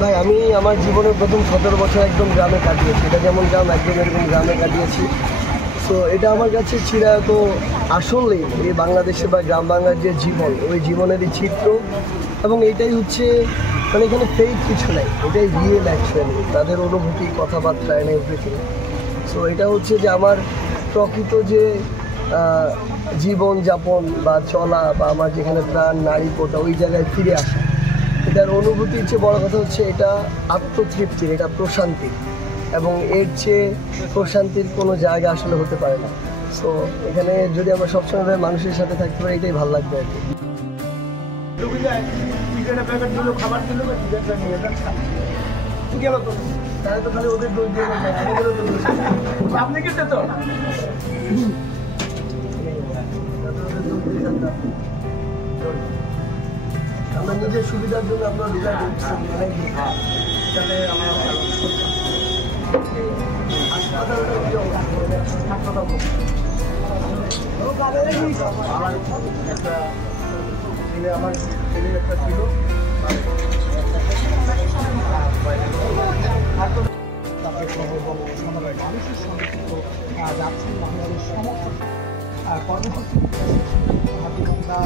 ভাই আমি আমার জীবনের প্রথম 17 বছর একদম গ্রামে কাটিয়েছি। এটা যেমন গ্রাম একদম এরকম গ্রামে কাটিয়েছি। সো এটা আমার কাছে চিরায়ত আসলেই এই বাংলাদেশে বা গ্রাম বাংলার যে জীবন, ওই জীবনেরই চিত্র। এবং এটাই হচ্ছে মানে এখানে ফেক কিছু নেই, এটাই রিয়েল অ্যাকচুয়ালি তাদের অনুভূতি, কথাবার্তা এনে এভরিথিং। সো এটা হচ্ছে যে আমার প্রকৃত যে জীবনযাপন বা চলা বা আমার যেখানে প্রাণ নারী কোটা ওই জায়গায় ফিরে আসা, এটার অনুভূতির চেয়ে বড় কথা হচ্ছে এটা আত্মতৃপ্তির, এটা প্রশান্তির। এবং এর চেয়ে প্রশান্তির কোনো জায়গা আসলে হতে পারে না। সো এখানে যদি আমরা সবসময় মানুষের সাথে থাকতে পারি এটাই ভালো লাগবে আর কি। তাহলে তো খালি ওদের দোষ দিয়ে আপনি কিন্তু তো আমরা নিজের সুবিধার জন্য আমরা ডিজাইন করছি যাতে আমরা আমার ছেলে একটা ছিল মানুষের সঙ্গে কিন্তু যাচ্ছেন বাংলাদেশ সমর্থন কর্মসূচি হাতিবান্ধা